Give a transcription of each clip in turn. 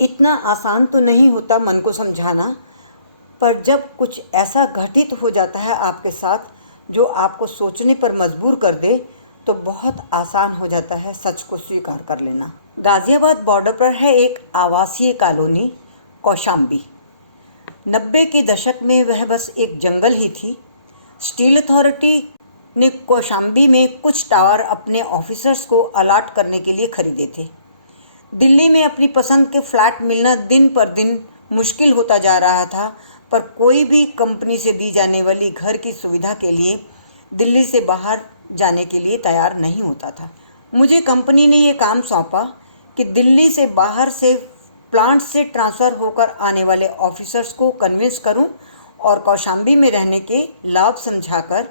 इतना आसान तो नहीं होता मन को समझाना, पर जब कुछ ऐसा घटित हो जाता है आपके साथ जो आपको सोचने पर मजबूर कर दे, तो बहुत आसान हो जाता है सच को स्वीकार कर लेना। गाज़ियाबाद बॉर्डर पर है एक आवासीय कॉलोनी कौशाम्बी। 90 के दशक में वह बस एक जंगल ही थी। स्टील अथॉरिटी ने कौशाम्बी में कुछ टावर अपने ऑफिसर्स को अलाट करने के लिए खरीदे थे। दिल्ली में अपनी पसंद के फ्लैट मिलना दिन पर दिन मुश्किल होता जा रहा था, पर कोई भी कंपनी से दी जाने वाली घर की सुविधा के लिए दिल्ली से बाहर जाने के लिए तैयार नहीं होता था। मुझे कंपनी ने ये काम सौंपा कि दिल्ली से बाहर से प्लांट से ट्रांसफ़र होकर आने वाले ऑफिसर्स को कन्विंस करूं और कौशाम्बी में रहने के लाभ समझाकर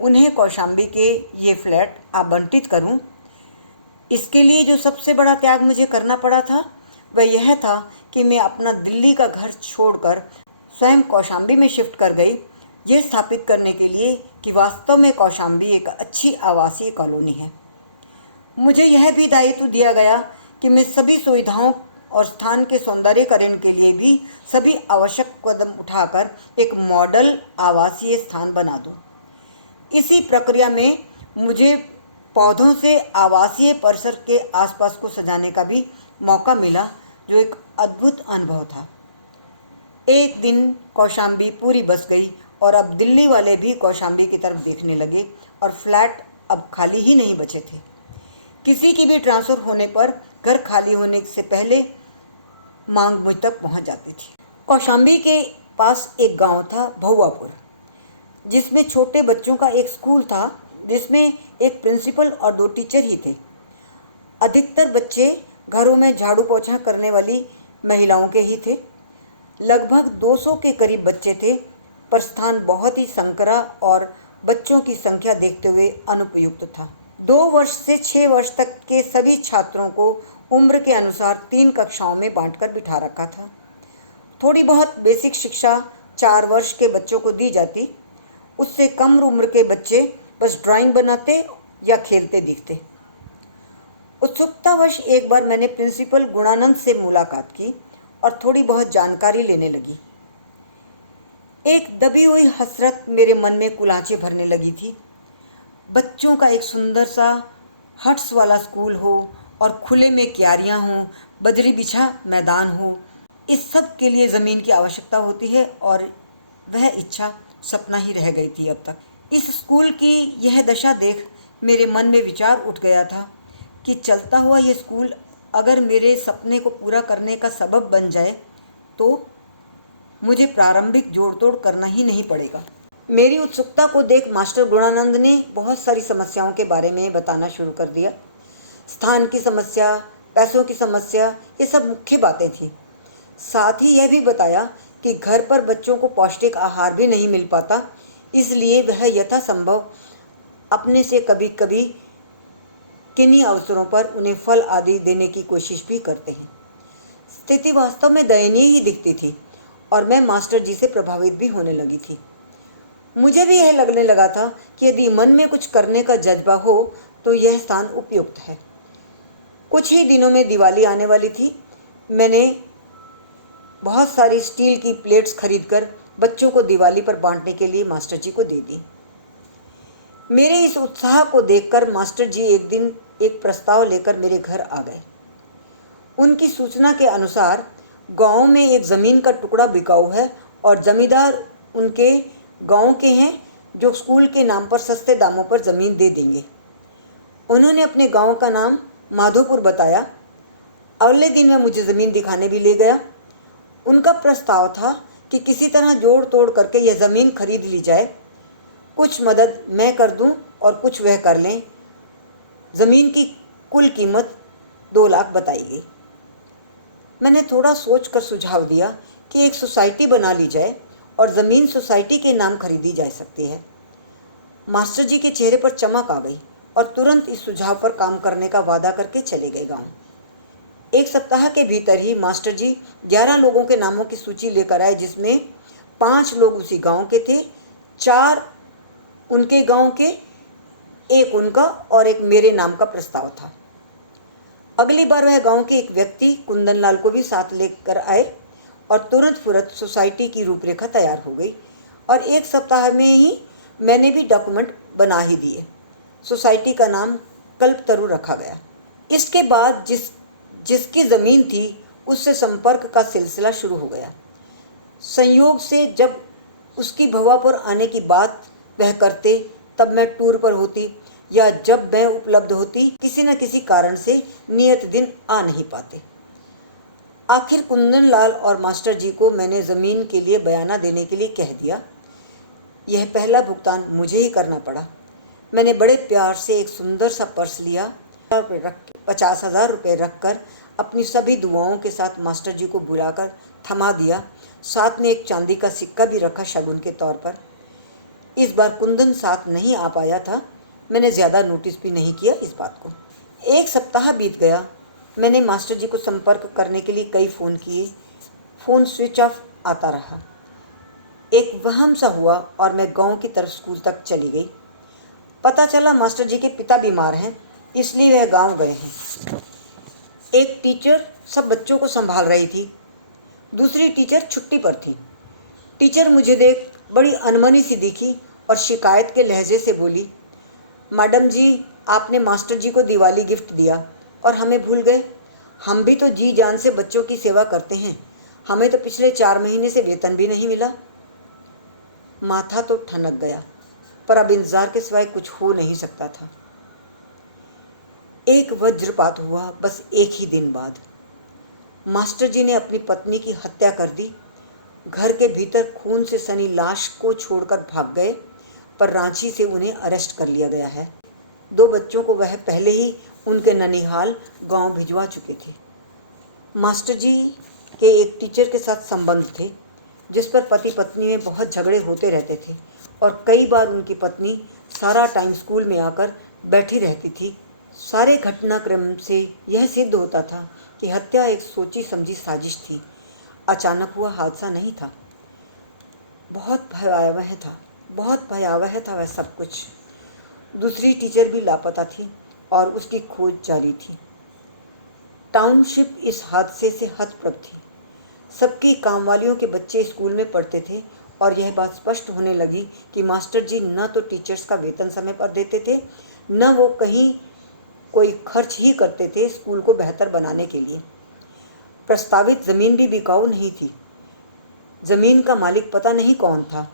उन्हें कौशाम्बी के ये फ्लैट आवंटित करूं। इसके लिए जो सबसे बड़ा त्याग मुझे करना पड़ा था वह यह था कि मैं अपना दिल्ली का घर छोड़कर स्वयं कौशाम्बी में शिफ्ट कर गई, ये स्थापित करने के लिए कि वास्तव में कौशाम्बी एक अच्छी आवासीय कॉलोनी है। मुझे यह भी दायित्व दिया गया कि मैं सभी सुविधाओं और स्थान के सौंदर्यीकरण के लिए भी सभी आवश्यक कदम उठाकर एक मॉडल आवासीय स्थान बना दूं। इसी प्रक्रिया में मुझे पौधों से आवासीय परिसर के आसपास को सजाने का भी मौका मिला, जो एक अद्भुत अनुभव था। एक दिन कौशाम्बी पूरी बस गई और अब दिल्ली वाले भी कौशाम्बी की तरफ देखने लगे और फ्लैट अब खाली ही नहीं बचे थे। किसी की भी ट्रांसफ़र होने पर घर खाली होने से पहले मांग मुझ तक पहुंच जाती थी। कौशाम्बी के पास एक गांव था भुआपुर, जिसमें छोटे बच्चों का एक स्कूल था, जिसमें एक प्रिंसिपल और 2 टीचर ही थे। अधिकतर बच्चे घरों में झाड़ू पोछा करने वाली महिलाओं के ही थे। लगभग 200 के करीब बच्चे थे, पर स्थान बहुत ही संकरा और बच्चों की संख्या देखते हुए अनुपयुक्त था। 2 वर्ष से 6 वर्ष तक के सभी छात्रों को उम्र के अनुसार 3 कक्षाओं में बांटकर बिठा रखा था। थोड़ी बहुत बेसिक शिक्षा 4 वर्ष के बच्चों को दी जाती। उससे कम उम्र के बच्चे बस ड्राइंग बनाते या खेलते दिखते। उत्सुकतावश एक बार मैंने प्रिंसिपल गुणानंद से मुलाकात की और थोड़ी बहुत जानकारी लेने लगी। एक दबी हुई हसरत मेरे मन में कुलांचे भरने लगी थी। बच्चों का एक सुंदर सा हट्स वाला स्कूल हो और खुले में क्यारियां हों, बजरी बिछा मैदान हो, इस सब के लिए ज़मीन की आवश्यकता होती है और वह इच्छा सपना ही रह गई थी अब तक। इस स्कूल की यह दशा देख मेरे मन में विचार उठ गया था कि चलता हुआ ये स्कूल अगर मेरे सपने को पूरा करने का सबब बन जाए तो मुझे प्रारंभिक जोड़ तोड़ करना ही नहीं पड़ेगा। मेरी उत्सुकता को देख मास्टर गुणानंद ने बहुत सारी समस्याओं के बारे में बताना शुरू कर दिया। स्थान की समस्या, पैसों की समस्या, ये सब मुख्य बातें थी। साथ ही यह भी बताया कि घर पर बच्चों को पौष्टिक आहार भी नहीं मिल पाता, इसलिए वह यथासंभव अपने से कभी कभी किन्हीं अवसरों पर उन्हें फल आदि देने की कोशिश भी करते हैं। स्थिति वास्तव में दयनीय ही दिखती थी और मैं मास्टर जी से प्रभावित भी होने लगी थी। मुझे भी यह लगने लगा था कि यदि मन में कुछ करने का जज्बा हो तो यह स्थान उपयुक्त है। कुछ ही दिनों में दिवाली आने वाली थी। मैंने बहुत सारी स्टील की प्लेट्स खरीदकर बच्चों को दिवाली पर बांटने के लिए मास्टर जी को दे दी। मेरे इस उत्साह को देखकर मास्टर जी एक दिन एक प्रस्ताव लेकर मेरे घर आ गए। उनकी सूचना के अनुसार गांव में एक ज़मीन का टुकड़ा बिकाऊ है और जमींदार उनके गांव के हैं, जो स्कूल के नाम पर सस्ते दामों पर ज़मीन दे देंगे। उन्होंने अपने गांव का नाम माधोपुर बताया। अगले दिन वह मुझे ज़मीन दिखाने भी ले गया। उनका प्रस्ताव था कि किसी तरह जोड़ तोड़ करके यह ज़मीन खरीद ली जाए। कुछ मदद मैं कर दूं और कुछ वह कर लें। ज़मीन की कुल कीमत 2 लाख बताई गई। मैंने थोड़ा सोचकर सुझाव दिया कि एक सोसाइटी बना ली जाए और ज़मीन सोसाइटी के नाम खरीदी जा सकती है। मास्टर जी के चेहरे पर चमक आ गई और तुरंत इस सुझाव पर काम करने का वादा करके चले गए गाँव। 1 सप्ताह के भीतर ही मास्टर जी 11 लोगों के नामों की सूची लेकर आए, जिसमें 5 लोग उसी गांव के थे, 4 उनके गांव के, 1 उनका और 1 मेरे नाम का प्रस्ताव था। अगली बार वह गांव के एक व्यक्ति कुंदनलाल को भी साथ लेकर आए और तुरंत फुरत सोसाइटी की रूपरेखा तैयार हो गई और एक सप्ताह में ही मैंने भी डॉक्यूमेंट बना ही दिए। सोसाइटी का नाम कल्पतरु रखा गया। इसके बाद जिसकी ज़मीन थी उससे संपर्क का सिलसिला शुरू हो गया। संयोग से जब उसकी भवापुर आने की बात वह करते तब मैं टूर पर होती या जब मैं उपलब्ध होती किसी न किसी कारण से नियत दिन आ नहीं पाते। आखिर कुंदनलाल और मास्टर जी को मैंने ज़मीन के लिए बयाना देने के लिए कह दिया। यह पहला भुगतान मुझे ही करना पड़ा। मैंने बड़े प्यार से एक सुंदर सा पर्स लिया, 50,000 रुपये रखकर अपनी सभी दुआओं के साथ मास्टर जी को बुलाकर थमा दिया। साथ में एक चांदी का सिक्का भी रखा शगुन के तौर पर। इस बार कुंदन साथ नहीं आ पाया था। मैंने ज़्यादा नोटिस भी नहीं किया इस बात को। एक सप्ताह बीत गया। मैंने मास्टर जी को संपर्क करने के लिए कई फ़ोन किए। फ़ोन स्विच ऑफ आता रहा। एक वहम सा हुआ और मैं गांव की तरफ स्कूल तक चली गई। पता चला मास्टर जी के पिता बीमार हैं, इसलिए वह गांव गए हैं। एक टीचर सब बच्चों को संभाल रही थी, दूसरी टीचर छुट्टी पर थी। टीचर मुझे देख बड़ी अनमनी सी दिखी और शिकायत के लहजे से बोली, मैडम जी, आपने मास्टर जी को दिवाली गिफ्ट दिया और हमें भूल गए। हम भी तो जी जान से बच्चों की सेवा करते हैं। हमें तो पिछले 4 महीने से वेतन भी नहीं मिला। माथा तो ठनक गया, पर अब इंतजार के सिवाय कुछ हो नहीं सकता था। एक वज्रपात हुआ बस एक ही दिन बाद। मास्टर जी ने अपनी पत्नी की हत्या कर दी। घर के भीतर खून से सनी लाश को छोड़कर भाग गए, पर रांची से उन्हें अरेस्ट कर लिया गया है। 2 बच्चों को वह पहले ही उनके ननिहाल गांव भिजवा चुके थे। मास्टर जी के एक टीचर के साथ संबंध थे, जिस पर पति पत्नी में बहुत झगड़े होते रहते थे और कई बार उनकी पत्नी सारा टाइम स्कूल में आकर बैठी रहती थी। सारे घटनाक्रम से यह सिद्ध होता था कि हत्या एक सोची समझी साजिश थी। अचानक हुआ हादसा नहीं था। बहुत भयावह था वह सब कुछ। दूसरी टीचर भी लापता थी और उसकी खोज जारी थी। टाउनशिप इस हादसे से हतप्रभ थी। सबकी कामवालियों के बच्चे स्कूल में पढ़ते थे और यह बात स्पष्ट होने लगी कि मास्टर जी न तो टीचर्स का वेतन समय पर देते थे, न वो कहीं कोई खर्च ही करते थे स्कूल को बेहतर बनाने के लिए। प्रस्तावित ज़मीन भी बिकाऊ नहीं थी। ज़मीन का मालिक पता नहीं कौन था,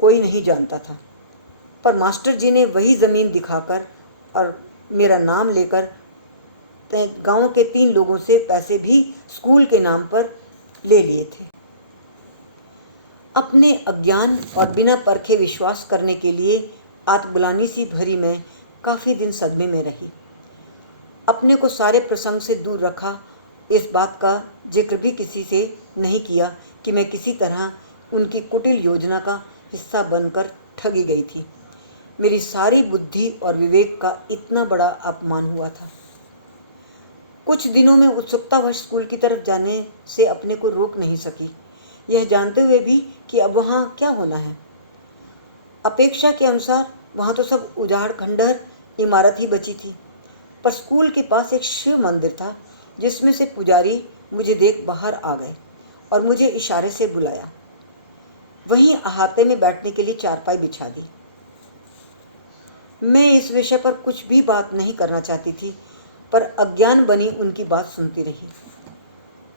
कोई नहीं जानता था, पर मास्टर जी ने वही ज़मीन दिखाकर और मेरा नाम लेकर गांव के 3 लोगों से पैसे भी स्कूल के नाम पर ले लिए थे। अपने अज्ञान और बिना परखे विश्वास करने के लिए आत्मग्लानि सी भरी मैं काफ़ी दिन सदमे में रही। अपने को सारे प्रसंग से दूर रखा। इस बात का जिक्र भी किसी से नहीं किया कि मैं किसी तरह उनकी कुटिल योजना का हिस्सा बनकर ठगी गई थी। मेरी सारी बुद्धि और विवेक का इतना बड़ा अपमान हुआ था। कुछ दिनों में उत्सुकतावश स्कूल की तरफ जाने से अपने को रोक नहीं सकी, यह जानते हुए भी कि अब वहाँ क्या होना है। अपेक्षा के अनुसार वहाँ तो सब उजाड़ खंडहर इमारत ही बची थी, पर स्कूल के पास एक शिव मंदिर था, जिसमें से पुजारी मुझे देख बाहर आ गए और मुझे इशारे से बुलाया। वहीं अहाते में बैठने के लिए चारपाई बिछा दी। मैं इस विषय पर कुछ भी बात नहीं करना चाहती थी, पर अज्ञान बनी उनकी बात सुनती रही।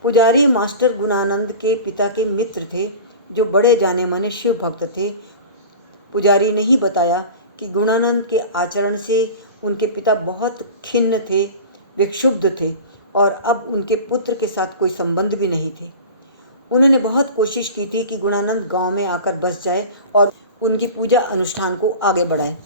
पुजारी मास्टर गुणानंद के पिता के मित्र थे, जो बड़े जाने माने शिव भक्त थे। पुजारी ने ही बताया कि गुणानंद के आचरण से उनके पिता बहुत खिन्न थे, विक्षुब्ध थे और अब उनके पुत्र के साथ कोई संबंध भी नहीं थे। उन्होंने बहुत कोशिश की थी कि गुणानंद गांव में आकर बस जाए और उनकी पूजा अनुष्ठान को आगे बढ़ाए।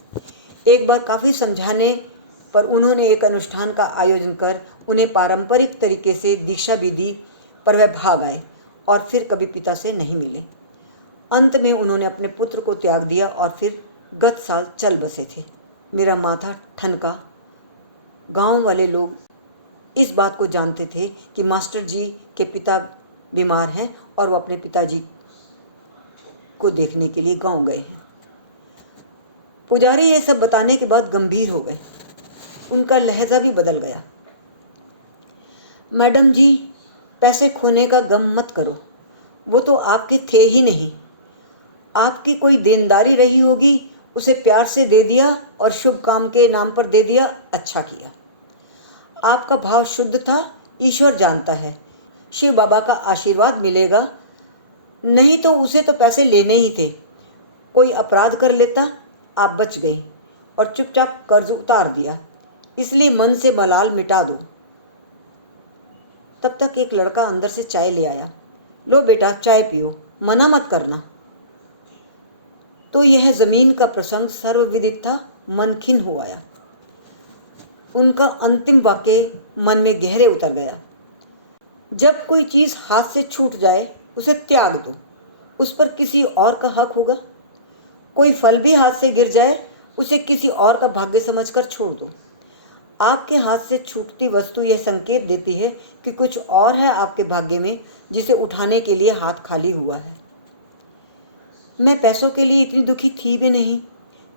एक बार काफ़ी समझाने पर उन्होंने एक अनुष्ठान का आयोजन कर उन्हें पारंपरिक तरीके से दीक्षा भी दी, पर वह भाग आए और फिर कभी पिता से नहीं मिले। अंत में उन्होंने अपने पुत्र को त्याग दिया और फिर गत साल चल बसे थे। मेरा माथा ठनका। गांव वाले लोग इस बात को जानते थे कि मास्टर जी के पिता बीमार हैं और वो अपने पिताजी को देखने के लिए गांव गए हैं। पुजारी ये सब बताने के बाद गंभीर हो गए। उनका लहजा भी बदल गया। मैडम जी, पैसे खोने का गम मत करो, वो तो आपके थे ही नहीं। आपकी कोई देनदारी रही होगी, उसे प्यार से दे दिया और शुभ काम के नाम पर दे दिया, अच्छा किया। आपका भाव शुद्ध था, ईश्वर जानता है। शिव बाबा का आशीर्वाद मिलेगा, नहीं तो उसे तो पैसे लेने ही थे। कोई अपराध कर लेता, आप बच गई और चुपचाप कर्ज उतार दिया, इसलिए मन से मलाल मिटा दो। तब तक एक लड़का अंदर से चाय ले आया। लो बेटा, चाय पियो, मना मत करना। तो यह जमीन का प्रसंग सर्वविदित था, मन खिन्न हो आया। उनका अंतिम वाक्य मन में गहरे उतर गया। जब कोई चीज हाथ से छूट जाए, उसे त्याग दो, उस पर किसी और का हक होगा। कोई फल भी हाथ से गिर जाए, उसे किसी और का भाग्य समझकर छोड़ दो। आपके हाथ से छूटती वस्तु यह संकेत देती है कि कुछ और है आपके भाग्य में, जिसे उठाने के लिए हाथ खाली हुआ है। मैं पैसों के लिए इतनी दुखी थी भी नहीं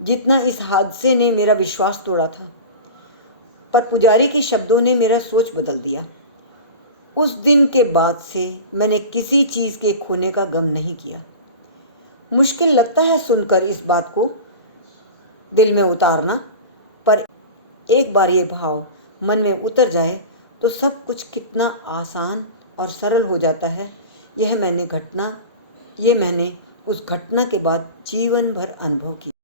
जितना इस हादसे ने मेरा विश्वास तोड़ा था, पर पुजारी के शब्दों ने मेरा सोच बदल दिया। उस दिन के बाद से मैंने किसी चीज के खोने का गम नहीं किया। मुश्किल लगता है सुनकर इस बात को दिल में उतारना, पर एक बार ये भाव मन में उतर जाए तो सब कुछ कितना आसान और सरल हो जाता है। ये मैंने उस घटना के बाद जीवन भर अनुभव किया।